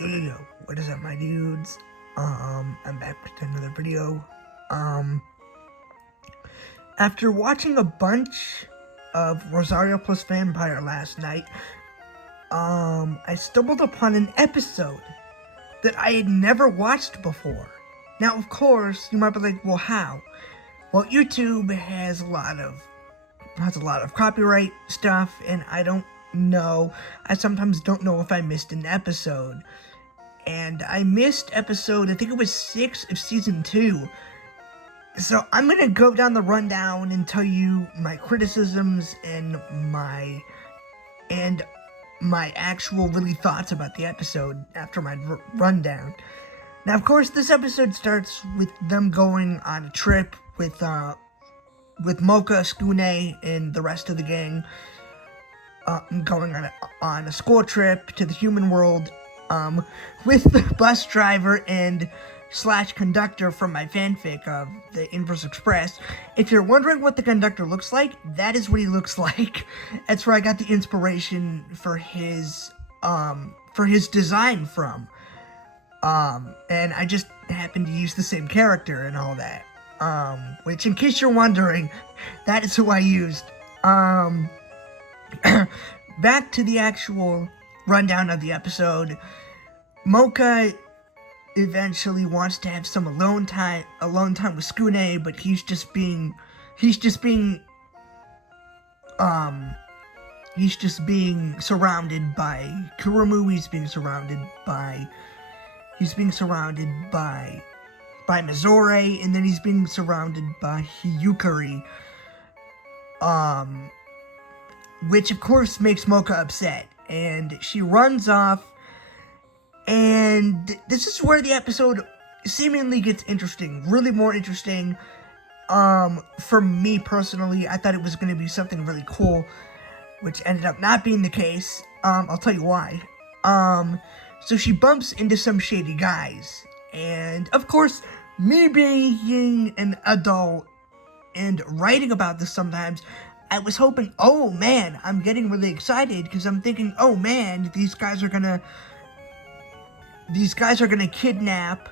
Yo, what is up, my dudes? I'm back with another video. After watching a bunch of Rosario plus Vampire last night, I stumbled upon an episode that I had never watched before. Now, of course, you might be like, well, how? Well, YouTube has a lot of copyright stuff, and I don't know. I sometimes don't know if I missed an episode. And I missed episode, I think it was 6 of season 2. So I'm gonna go down the rundown and tell you my criticisms and my actual really thoughts about the episode after my rundown. Now, of course, this episode starts with them going on a trip with Mocha, Skune, and the rest of the gang, going on a school trip to the human world, with the bus driver and / conductor from my fanfic of the Inverse Express. If you're wondering what the conductor looks like, that is what he looks like. That's where I got the inspiration for his design from. And I just happened to use the same character and all that. Which, in case you're wondering, that is who I used. Back to the actual rundown of the episode. Mocha eventually wants to have some alone time with Skune, but he's just being surrounded by Kurumi. He's being surrounded by Mizore, and then he's being surrounded by Hiyukari, which of course makes Mocha upset, and she runs off. And this is where the episode seemingly gets interesting, really more interesting. For me personally, I thought it was going to be something really cool, which ended up not being the case. I'll tell you why. So she bumps into some shady guys, and of course, me being an adult and writing about this sometimes, I was hoping, oh man, I'm getting really excited, because I'm thinking, oh man, these guys are gonna kidnap,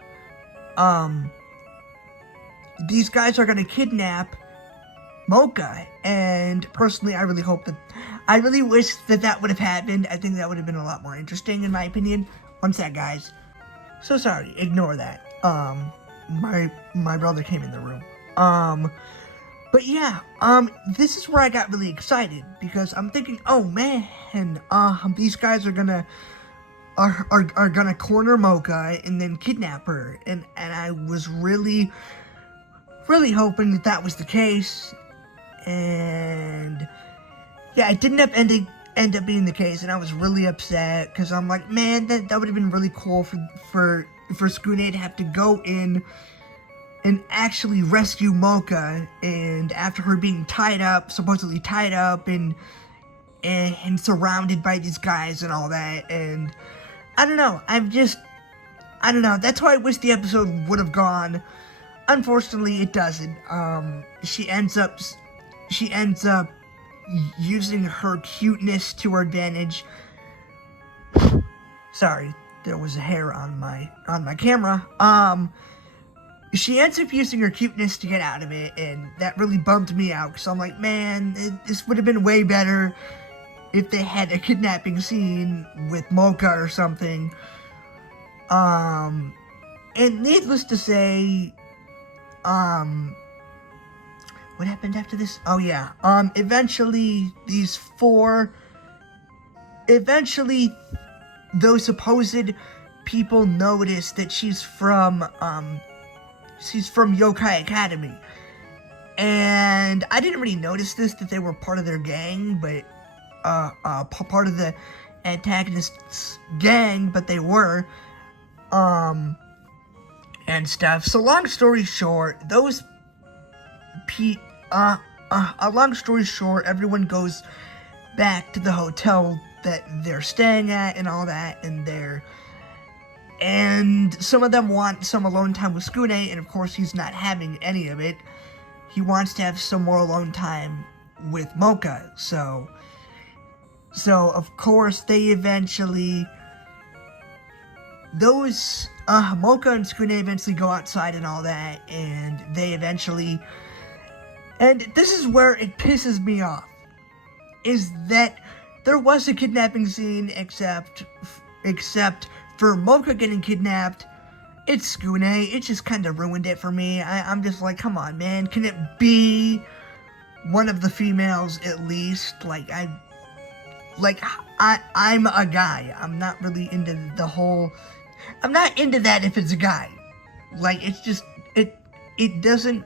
Mocha, and personally, I really wish that would have happened. I think that would have been a lot more interesting, in my opinion. One sec, guys. So sorry, ignore that. My brother came in the room. But yeah, this is where I got really excited, because I'm thinking, oh man, these guys are gonna corner Mocha and then kidnap her, and I was really hoping that was the case, and yeah, it didn't end up being the case, and I was really upset, because I'm like, man, that would have been really cool for Skune to have to go in and actually rescue Mocha, and after her being supposedly tied up and surrounded by these guys and all that, and I don't know, that's how I wish the episode would have gone. Unfortunately, it doesn't. She ends up using her cuteness to her advantage. Sorry, there was a hair on my camera. She ends up using her cuteness to get out of it, and that really bummed me out, because I'm like, man, this would have been way better if they had a kidnapping scene with Mocha or something. And needless to say, what happened after this? Oh yeah, eventually those supposed people notice that she's from Yokai Academy. And I didn't really notice that they were part of their gang, but part of the antagonist's gang, but they were, and stuff. So long story short, everyone goes back to the hotel that they're staying at and all that, and some of them want some alone time with Skune, and of course he's not having any of it. He wants to have some more alone time with Mocha, so of course they eventually those, Mocha and Skune eventually go outside and all that, and they eventually, and this is where it pisses me off, is that there was a kidnapping scene, except for Mocha getting kidnapped. It's Skune. It just kind of ruined it for me. I'm just like, come on, man. Can it be one of the females at least? I'm a guy. I'm not really into the whole... I'm not into that if it's a guy. Like, it's just... It doesn't...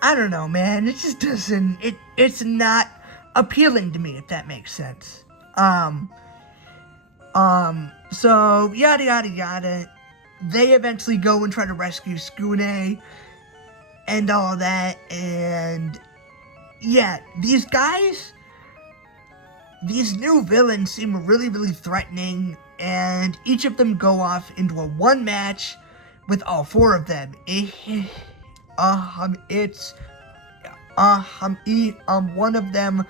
I don't know, man. It just doesn't... It's not appealing to me, if that makes sense. So, yada, yada, yada. They eventually go and try to rescue Skune and all that, and yeah, these guys, these new villains seem really, really threatening, and each of them go off into a one match with all four of them. One of them,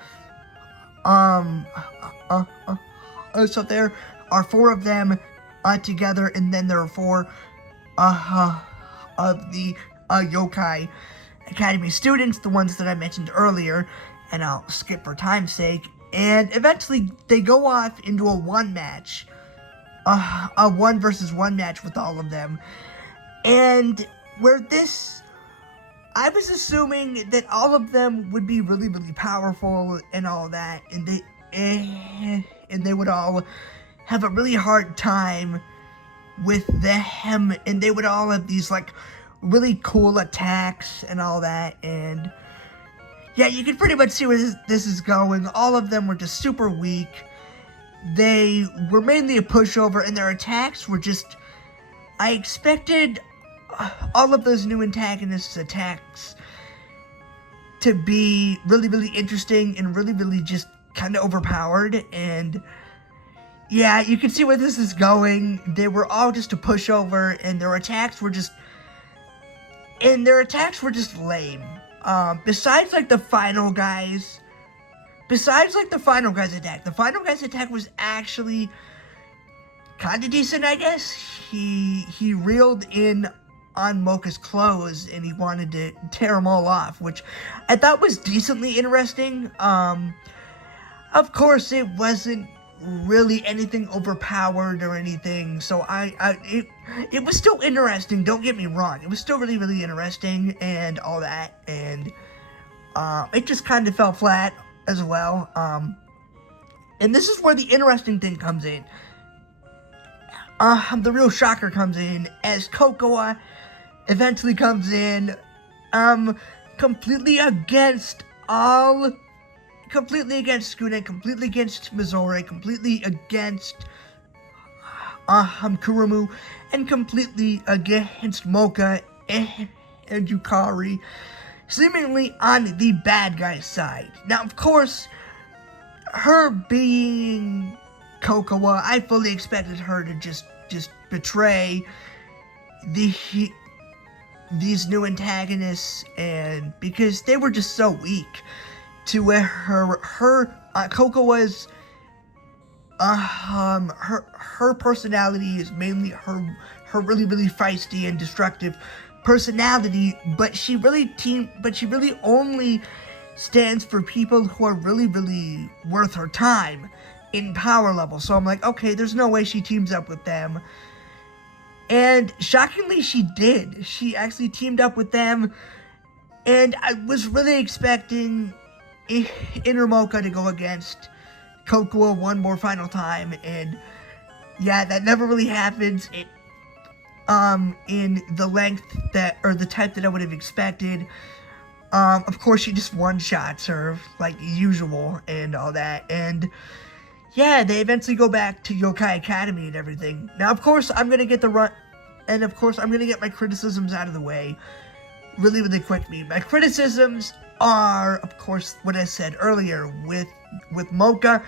so there are four of them together, and then there are four of the Yokai Academy students, the ones that I mentioned earlier, and I'll skip for time's sake, and eventually they go off into a one match, a 1 versus 1 match with all of them, and where this, I was assuming that all of them would be really, really powerful and all that, and they would all have a really hard time with them, and they would all have these, like, really cool attacks and all that, and yeah, you can pretty much see where this is going. All of them were just super weak. They were mainly a pushover, and their attacks were just... I expected all of those new antagonists' attacks to be really, really interesting and really, really just kind of overpowered, and yeah, you can see where this is going. They were all just a pushover, and their attacks were just lame. Besides the final guy's attack. The final guy's attack was actually kind of decent, I guess. He reeled in on Mocha's clothes, and he wanted to tear them all off, which I thought was decently interesting. Of course, it wasn't really anything overpowered or anything, so it was still interesting, don't get me wrong. It was still really, really interesting and all that, and it just kind of fell flat as well. And this is where the interesting thing comes in. The real shocker comes in as Kokoa eventually comes in, completely against Skune, completely against Mizore, completely against Kurumi, and completely against Mocha and Yukari, seemingly on the bad guy's side. Now, of course, her being Kokoa, I fully expected her to just betray these new antagonists, and because they were just so weak, to where Kokoa's her personality is mainly her really, really feisty and destructive personality, but she really only stands for people who are really, really worth her time in power level. So I'm like, okay, there's no way she teams up with them. And shockingly, she did. She actually teamed up with them, and I was really expecting Inner Mocha to go against Kokoa one more final time, and yeah, that never really happens in the length or the type that I would have expected. Of course, she just one-shots her like usual and all that, and yeah, they eventually go back to Yokai Academy and everything. Now, of course, I'm gonna get my criticisms out of the way really, really quickly. My criticisms are, of course, what I said earlier with Mocha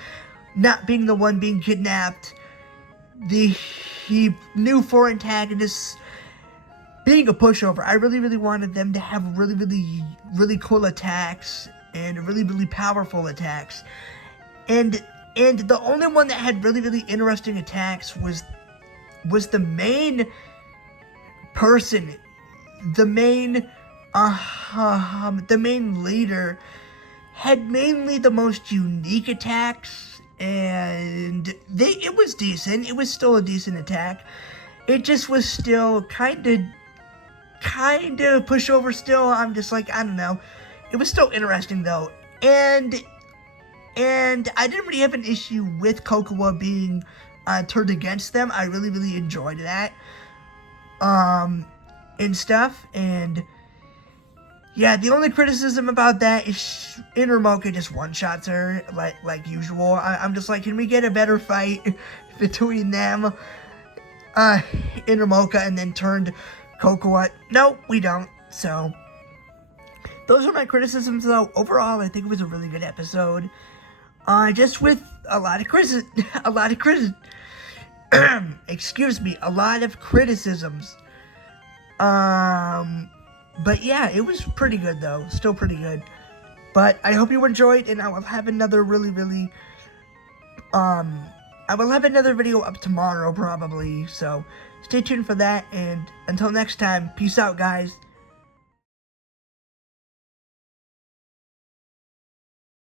not being the one being kidnapped, the new four antagonists being a pushover. I really, really wanted them to have really, really, really cool attacks and really, really powerful attacks, and the only one that had really, really interesting attacks was was the main person, the main leader, had mainly the most unique attacks, and it was decent. It was still a decent attack. It just was still kind of pushover still. I'm just like, I don't know. It was still interesting though. And I didn't really have an issue with Kokoa being turned against them. I really, really enjoyed that. And stuff. And yeah, the only criticism about that is Mocha just one-shots her like usual. I'm just like, can we get a better fight between them? Mocha and then turned Kokoa. No, we don't. So those are my criticisms though. Overall, I think it was a really good episode. Just with a lot of excuse me, a lot of criticisms. But yeah, it was pretty good though. Still pretty good. But I hope you enjoyed, and I will have another I will have another video up tomorrow probably. So stay tuned for that, and until next time, peace out guys.